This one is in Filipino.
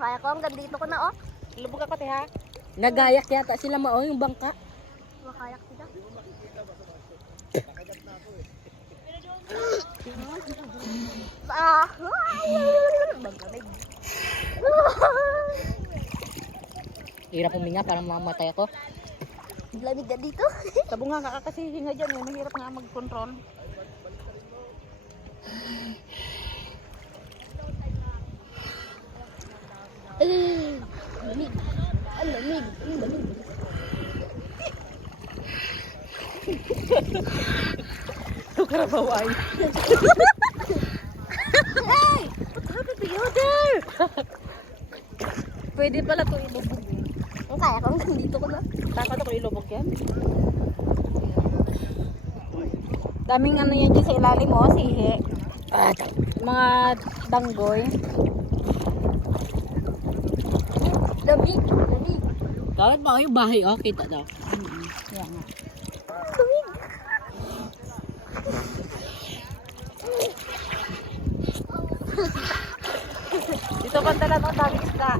Kaya ko hanggang dito ko na oh. Lubog ako, ha? Nagayak yata sila mao yung bangka. Makayak sila. Magkamig. Hirap huminga, parang mamatay ako. Lamig na dito. Tabo nga ka kasi hinga dyan, eh. Mahirap nga mag-control. Lamig. Ang lamig. Ang lamig. Ito karabaway. Hey! What happened to you there? Pwede pala ito ilubog. Ang kaya ko hanggang dito ko na. Takot ako ilubog yan. Daming ano yan dyan sa ilalim mo, sihi. Mga danggoy. Lamig. Lamig. Bakit ba yung bahay? Oh, kita daw. Yan nga. Lamig. Dito banda lang ang daming isda.